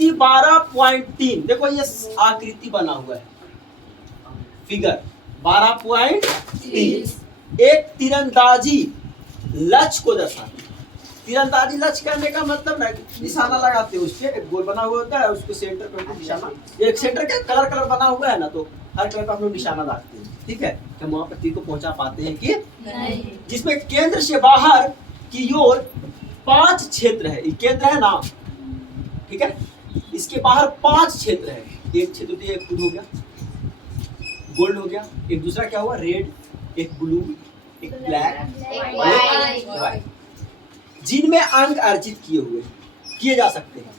आकृति 12.3, देखो ये आकृति बना हुआ है, फिगर 12.3 एक तीरंदाजी लक्ष्य को दर्शाती है। तीरंदाजी लक्ष्य करने का मतलब ना निशाना लगाते हो, उसके एक गोल बना हुआ होता है, उसको सेंटर पे निशाना, एक सेंटर का कलर बना हुआ है ना, तो हर कलर का हम लोग निशाना रखते हैं, ठीक है, कि हम वहां पर तीर को पहुंचा पाते हैं कि नहीं। जिसमें केंद्र से बाहर की ओर 5 क्षेत्र है, ये केंद्र है ना, ठीक है, इसके बाहर 5 क्षेत्र है। एक क्षेत्र तो एक खुद हो गया, गोल्ड हो गया, एक दूसरा क्या हुआ, रेड, एक ब्लू, एक ब्लैक, व्हाइट, जिनमें अंक अर्जित किए जा सकते हैं।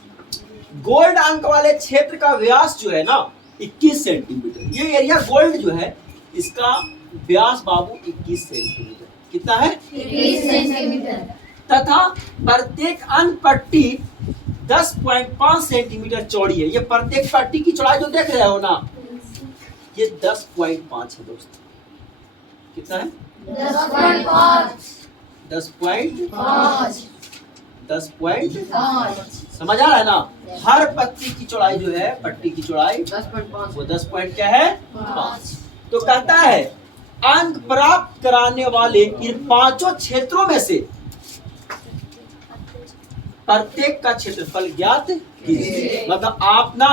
गोल्ड अंक वाले क्षेत्र का व्यास जो है ना 21 सेंटीमीटर, ये एरिया गोल्ड जो है इसका व्यास बाबू 21 सेंटीमीटर, कितना है 21 सेंटीमीटर, तथा प्रत्येक अंक पट्टी 10.5 सेंटीमीटर चौड़ी है। ये प्रत्येक पट्टी की चौड़ाई जो देख रहे हो ना, ये 10.5 है दोस्त, कितना है 10.5 समझ आ रहा है ना। हर पट्टी की चौड़ाई जो है, पट्टी की चौड़ाई 10.5 वो 10 पॉइंट क्या है 5। तो कहता है अंक प्राप्त कराने वाले इन 5 क्षेत्रों में से प्रत्येक का क्षेत्रफल ज्ञात कीजिए। मतलब आप ना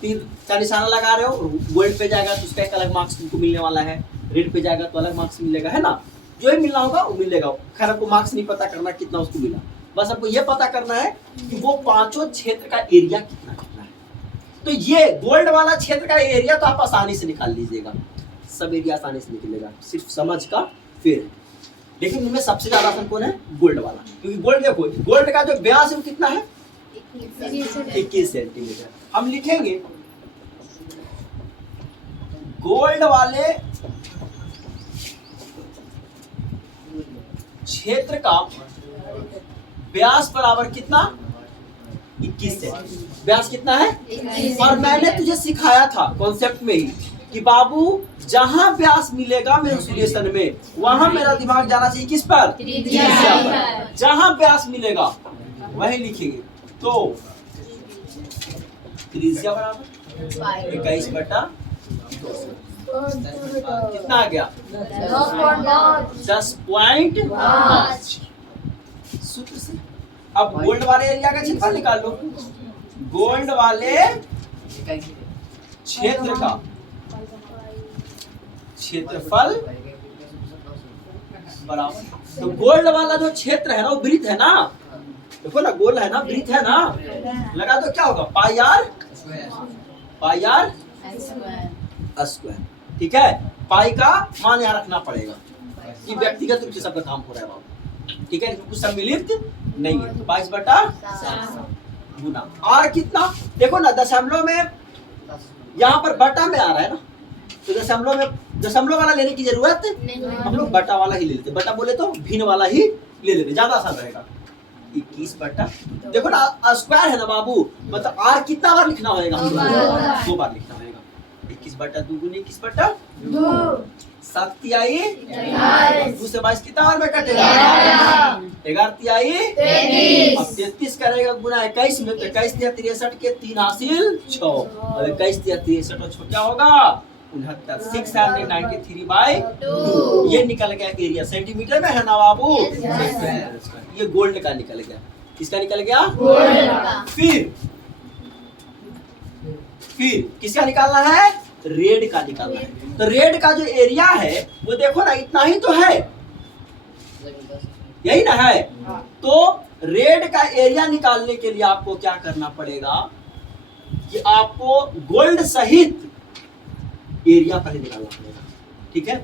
तीर का निशाना लगा रहे हो, गोल्ड पे जाएगा तो उसका एक अलग मार्क्स तुमको मिलने वाला है, रेड पे जाएगा तो अलग मार्क्स मिलेगा, है ना, जो ही मिलना होगा वो मिलेगा। खैर आपको मार्क्स नहीं पता करना कितना उसको मिला, बस आपको ये पता करना है कि वो 5 क्षेत्र का एरिया कितना है। तो ये गोल्ड वाला क्षेत्र का एरिया तो आप आसानी से निकाल लीजिएगा, सब एरिया आसानी से निकलेगा, सिर्फ समझ का फेर। लेकिन इनमें सबसे ज्यादा आसान कौन है, गोल्ड वाला, क्योंकि गोल्ड देखो, गोल्ड का जो व्यास है वो कितना है 21 सेंटीमीटर। हम लिखेंगे गोल्ड वाले क्षेत्र का व्यास बराबर कितना 21 है। व्यास कितना है 21। और मैंने तुझे सिखाया था कॉन्सेप्ट में ही कि बाबू जहां व्यास मिलेगा मेंसुरेशन में, वहां मेरा दिमाग जाना चाहिए किस पर, त्रिज्या पर। जहां व्यास मिलेगा वही लिखेंगे। तो त्रिज्या बराबर 21/2 कितना आ गया 10.5 सूत्र से। अब गोल्ड वाले एरिया का क्षेत्रफल निकाल लो। गोल्ड वाले क्षेत्र का क्षेत्रफल बराबर, तो गोल्ड वाला जो क्षेत्र है ना वो वृत्त है ना, देखो ना गोल्ड है ना, वृत्त है ना, लगा दो क्या होगा पाई आर स्क्वायर, ठीक है। पाई का मान यहाँ रखना पड़ेगा कि व्यक्तिगत रूप से सबका काम हो रहा है बाबू, ठीक है, कुछ सम्मिलित नहीं है। 22/7 गुना और कितना, देखो ना दशमलव में यहाँ पर बटा में आ रहा है ना, तो दशमलव में दशमलव वाला लेने की जरूरत नहीं, हम लोग बटा वाला ही ले लेते। बटा बोले तो भिन्न वाला ही ले लेते, ज्यादा आसान रहेगा। 21/, देखो ना स्क्वायर है ना बाबू, मतलब आर कितना बार लिखना होगा, 2 बार लिखना होगा। 21/2 गुनी 21/2 7 तिहाई 2 से 22 कितना बार में कटेगा 11 तिहाई 33। अब 33 करेगा गुना 21 में, तो 21 तिया 63 के 3 हासिल 6, और 21 तिया 63 और 6 क्या होगा 69, 693/2। ये निकल गया एरिया, सेंटीमीटर में है ना बाबू, ये गोल्ड का निकल गया। किसका निकल गया गोल्ड का। फिर किसका निकालना है, रेड का निकालना है। तो रेड का जो एरिया है वो देखो ना इतना ही तो है, यही ना है। तो रेड का एरिया निकालने के लिए आपको क्या करना पड़ेगा कि आपको गोल्ड सहित एरिया पहले निकालना पड़ेगा, ठीक है।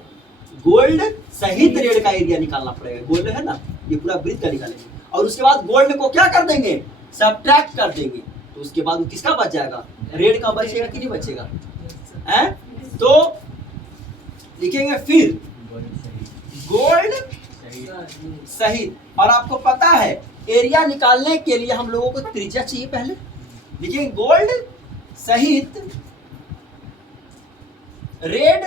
गोल्ड सहित रेड का एरिया निकालना पड़ेगा। गोल्ड है ना, ये पूरा वृत्त का निकालेंगे, और उसके बाद गोल्ड को क्या कर देंगे, सब्ट्रैक्ट कर देंगे। तो उसके बाद किसका बच जाएगा, रेड का बचेगा कि नहीं बचेगा, है। तो लिखेंगे फिर गोल्ड सहित, और आपको पता है एरिया निकालने के लिए हम लोगों को त्रिज्या चाहिए पहले। लिखेंगे गोल्ड सहित रेड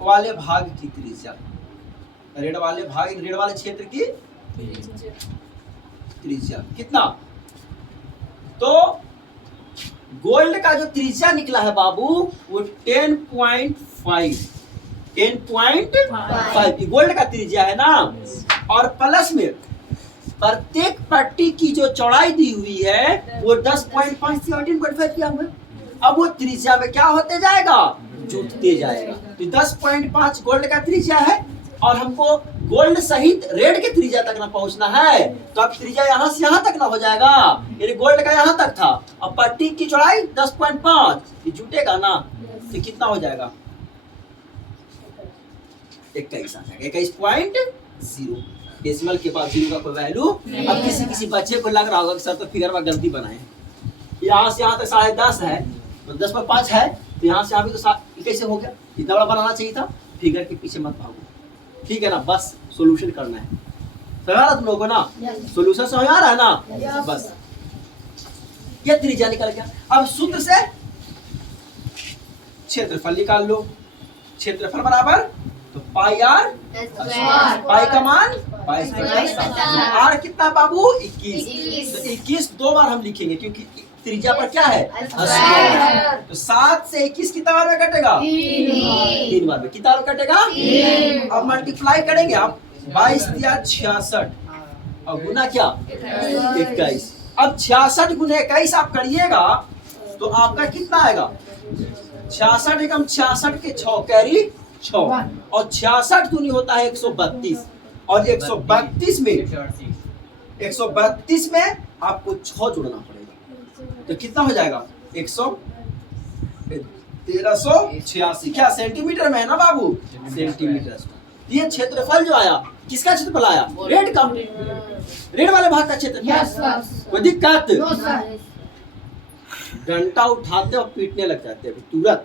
वाले भाग की त्रिज्या, रेड वाले क्षेत्र की त्रिज्या कितना। तो गोल्ड का जो त्रिज्या निकला है बाबू वो 10.5 गोल्ड का त्रिज्या है ना। और प्लस में प्रत्येक पट्टी की जो चौड़ाई दी हुई है वो 10.5 से 18.5 किया हुआ है। अब वो त्रिज्या में क्या होते जाएगा, जुटते जाएगा। तो 10.5 गोल्ड का त्रिज्या है और हमको गोल्ड सहित रेड के त्रिज्या तक ना पहुंचना है, तो अब त्रिज्या यहाँ से यहाँ तक ना हो जाएगा, यानी गोल्ड का यहाँ तक था। अब पट्टी की चौड़ाई 10.5, ये जुटेगा ना, तो कितना हो जाएगा 21 आ जाएगा, 21.0। डेसिमल के बाद 0 का कोई वैल्यू। अब किसी बच्चे को लग रहा होगा कि सर तो फिगर में गलती बनाए, यहाँ से यहाँ तक 10.5 है तो 10/5 है, तो यहाँ से यहाँ भी तो कैसे हो गया, इतना बड़ा बनाना चाहिए था। फिगर के पीछे मत भागो, ठीक है ना, बस सॉल्यूशन करना है। समझ आ रहा तुम लोगों को ना, सॉल्यूशन समझ आ रहा है ना। बस ये त्रिज्या निकल गया। अब सूत्र से क्षेत्रफल निकाल लो। क्षेत्रफल बराबर तो पाई आर, पाई का मान 22, आर कितना बाबू 21। तो 21 दो बार हम लिखेंगे क्योंकि त्रिज्या पर क्या है 80। तो 7 से 21 कितना बार में कटेगा 3 बार में। कितना बार कटेगा 3। अब मल्टीप्लाई करेंगे आप, 22 दिया 66 और गुना क्या 21। अब 66 गुना 21 आप करिएगा तो आपका कितना आएगा 66 एकम 66 के 6 कैरी 6 और 66 दूनी होता है 132 और 132 में आपको 6 जोड़ना पड़ेगा, तो कितना हो जाएगा 1386। क्या सेंटीमीटर में है ना बाबू, सेंटीमीटर। ये क्षेत्रफल जो आया किसका क्षेत्रफल आया, रेड का, रेड वाले भाग का क्षेत्रफल। कोई दिक्कत, घंटा उठाते और पीटने लग जाते हैं तुरंत।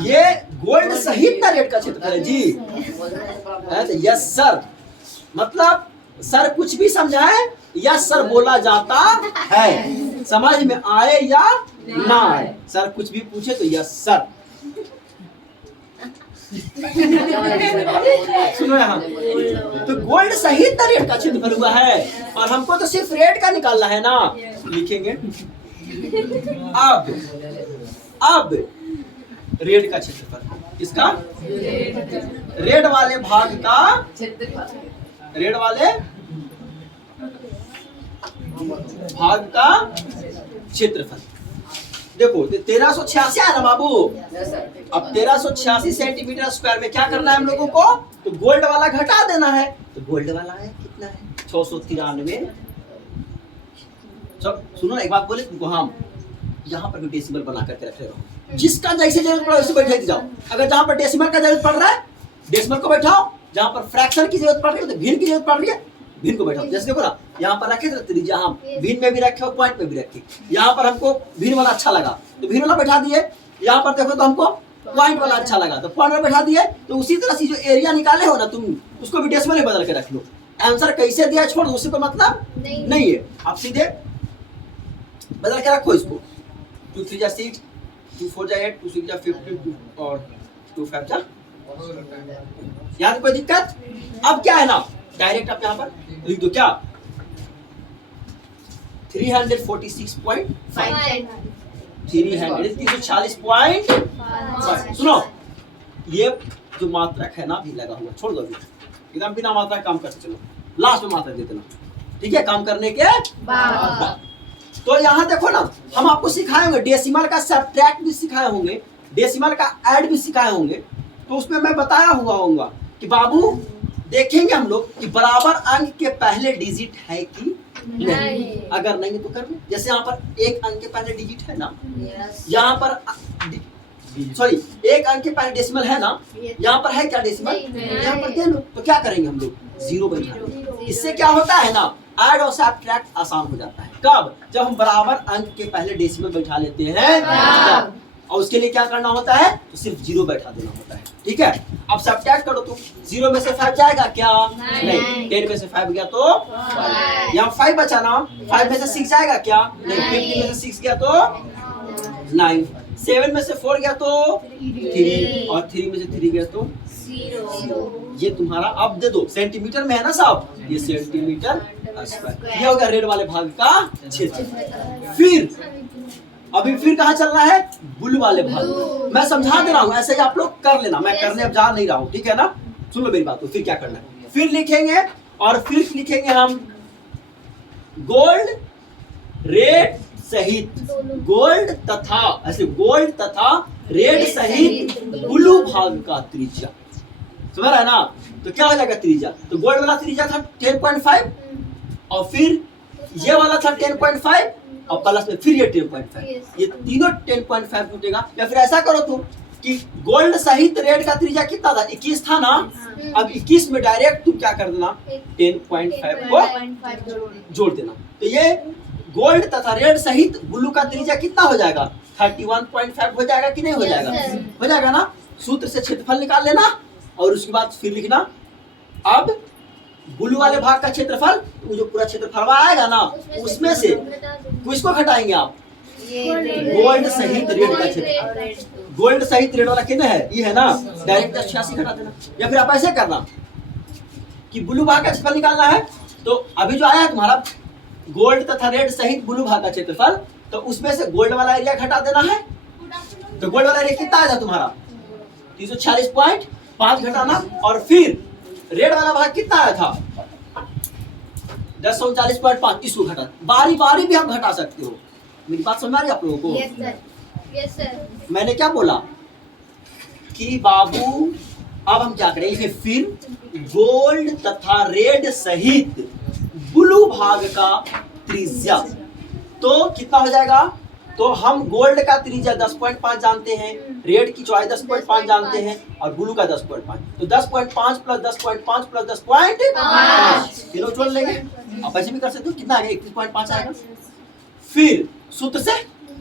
ये गोल्ड सहित ना रेड का क्षेत्रफल है जी। यस सर, मतलब सर कुछ भी समझाए यस सर बोला जाता है, समझ में आए या ना आए। सर कुछ भी पूछे तो यस सर। सुनो यहाँ, तो गोल्ड सहित ना रेड का क्षेत्रफल हुआ है और हमको तो सिर्फ रेड का निकालना है ना, लिखेंगे। अब रेड का क्षेत्रफल, इसका रेड वाले भाग का, रेड वाले भाग का क्षेत्रफल। देखो 1386 है ना बाबू। अब 1386 सेंटीमीटर स्क्वायर में क्या करना है हम लोगों को, तो गोल्ड वाला घटा देना है। तो गोल्ड वाला है कितना है 693। सुनो ना एक बात बोले तुमको, हम यहाँ पर भी डेसिमल बना करके रख रहे हो, जिसका जैसे जरूरत पड़े वैसे बैठे जाओ। अगर जहाँ पर डेसिमल का जरूरत पड़ रहा है डेसिमल को बैठाओ, जहाँ पर फ्रैक्शन की जरूरत पड़ रही है तो भिन्न की जरूरत पड़ रही है भिन्न को बैठाओ। जैसे देखो ना यहाँ पर रखे तो त्रिज्या हम भिन्न में भी रखे और पॉइंट में भी रखे। यहाँ पर हमको भिन्न वाला अच्छा लगा तो भिन्न वाला बैठा दिए, यहाँ पर देखो तो हमको पॉइंट वाला अच्छा लगा तो पॉइंट में बैठा दिए। तो उसी तरह से जो एरिया निकाले हो ना तुम, उसको भी डेसिमल में बदल के रख लो। आंसर कैसे दिया छोड़ दो, उससे कोई मतलब नहीं है। आप सीधे बदल के रखो इसको। 2 3 जा 6, 2 4 जा 8, 2 6 जा 15 और 2 5 जा। यहाँ कोई दिक्कत। अब क्या है ना, डायरेक्ट आप यहाँ पर लिख दो क्या 346.5 340.5। सुनो ये जो मात्रक है ना भी लगा हुआ, छोड़ दो एकदम बिना मात्रा काम करते चलो, लास्ट में मात्रा दे देना, ठीक है। काम करने के बाद तो यहाँ देखो ना, हम आपको सिखाए होंगे डेसिमल का सब्ट्रैक्ट भी सिखाए होंगे, डेसिमल का ऐड भी सिखाए होंगे। तो उसमें मैं बताया हुआ होगा कि बाबू देखेंगे हम लोग कि बराबर अंक के पहले डिजिट है कि नहीं। अगर नहीं तो कर ले, जैसे यहाँ पर एक अंक के पहले डिजिट है ना, यहाँ पर सॉरी एक अंक के पहले डेसिमल है ना, यहाँ पर है क्या डेसिमल, यहाँ पर दे लो। तो क्या करेंगे हम लोग 0 बैठा। इससे क्या होता है ना, ऐड और सब्ट्रैक्ट आसान हो जाता है। कब, जब हम बराबर अंक के पहले डेसिमल बैठा लेते हैं। और उसके लिए क्या करना होता है, तो सिर्फ 0 बैठा देना होता है, ठीक है। अब सब्ट्रैक्ट करो तो 0 में से 5 जाएगा क्या, नहीं। 10 में से 5 गया तो यहाँ 5 बचा ना, 5 में से 6 जाएगा क्या, नहीं। 15 में से 6 गया तो 9। 7 में से 4 गया तो 3 और 3 में से 3 गया तो 0। ये तुम्हारा अब दे दो, सेंटीमीटर में है ना साहब, ये सेंटीमीटर स्क्वायर। ये हो गया रेड वाले भाग का क्षेत्र। फिर अभी फिर कहाँ चलना है, ब्लू वाले भाग। मैं समझा दे रहा हूँ, ऐसे ही आप लोग कर लेना, मैं करने अब जा नहीं रहा हूँ, ठीक है ना। सुन लो मेरी बात। तो फिर क्या करना है, फिर लिखेंगे और फिर लिखेंगे हम गोल्ड रेड सहित, गोल्ड तथा, ऐसे गोल्ड तथा रेड सहित ब्लू भाग का त्रिज्या। समझ रहा है ना। तो क्या हो जाएगा त्रिज्या, तो गोल्ड वाला त्रिज्या था 10.5 और फिर ये वाला था 10.5 और प्लस में फिर ये 10.5, ये तीनों 10.5 टूटेगा। या फिर ऐसा करो तुम कि गोल्ड सहित रेड का त्रिज्या कितना था, 21 था ना। अब 21 में डायरेक्ट तुम क्या कर देना, 10.5 को जोड़ देना। तो ये गोल्ड तथा रेड सहित ब्लू का त्रिज्या कितना हो जाएगा, 31.5 हो जाएगा कि नहीं हो जाएगा, हो जाएगा ना। सूत्र से क्षेत्रफल निकाल लेना और उसके बाद फिर लिखना अब ब्लू वाले भाग का क्षेत्रफल, वो जो पूरा क्षेत्रफल आएगा ना उसमें से किसको घटाएंगे आप, गोल्ड सहित रेड का क्षेत्रफल। गोल्ड सहित रेड वाला कितना है, ये है ना, डायरेक्ट 86 घटा देना। या फिर आप ऐसे करना कि ब्लू भाग का क्षेत्रफल निकालना है, तो अभी जो आया है तुम्हारा गोल्ड तथा रेड सहित ब्लू भाग का क्षेत्रफल, तो उसमें से गोल्ड वाला एरिया घटा देना है। तो गोल्ड वाला एरिया कितना आया था तुम्हारा 346.5 घटाना, और फिर रेड वाला भाग कितना आया था 1039.5, इसको घटा। बारी बारी भी हम घटा सकते हो। मेरी बात समझ आ रही है आप लोगों को। Yes sir. मैंने क्या बोला कि बाबू अब हम क्या करेंगे, फिर गोल्ड तथा रेड सहित ब्लू भाग का त्रिज्या तो कितना हो जाएगा। तो हम गोल्ड का त्रिज्या 10.5 जानते हैं, रेड की चौड़ाई 10.5 जानते हैं और ब्लू का 10.5। तो 10.5 प्लस 10.5 प्लस 10.5 तीनों जोड़ लेंगे। आप ऐसे भी कर सकते हो, कितना आएगा 31.5 आएगा। फिर सूत्र से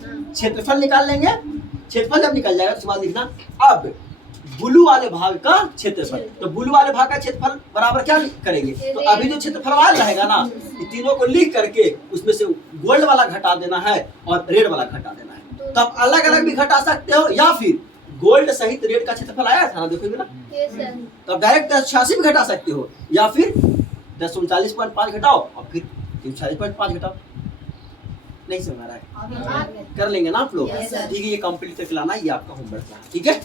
क्षेत्रफल निकाल लेंगे। क्षेत्रफल जब निकल जाएगा उसके बाद लिखना अब ब्लू वाले भाग का क्षेत्रफल। तो ब्लू वाले भाग का क्षेत्रफल बराबर क्या करेंगे, तो अभी जो क्षेत्रफल वाला रहेगा ना, ये तीनों को लिख करके उसमें से गोल्ड वाला घटा देना है और रेड वाला घटा देना है। तो आप अलग अलग भी घटा सकते हो, या फिर गोल्ड सहित रेड का क्षेत्रफल आया था ना, देखोगे ना, तो आप डायरेक्ट 86 भी घटा सकते हो, या फिर 1039.5 घटाओ और फिर 346.5 घटाओ। नहीं समझ रहा है, कर लेंगे ना आप लोग। ठीक है, ये कंप्लीट करके लाना, ये आपका होमवर्क है, ठीक है।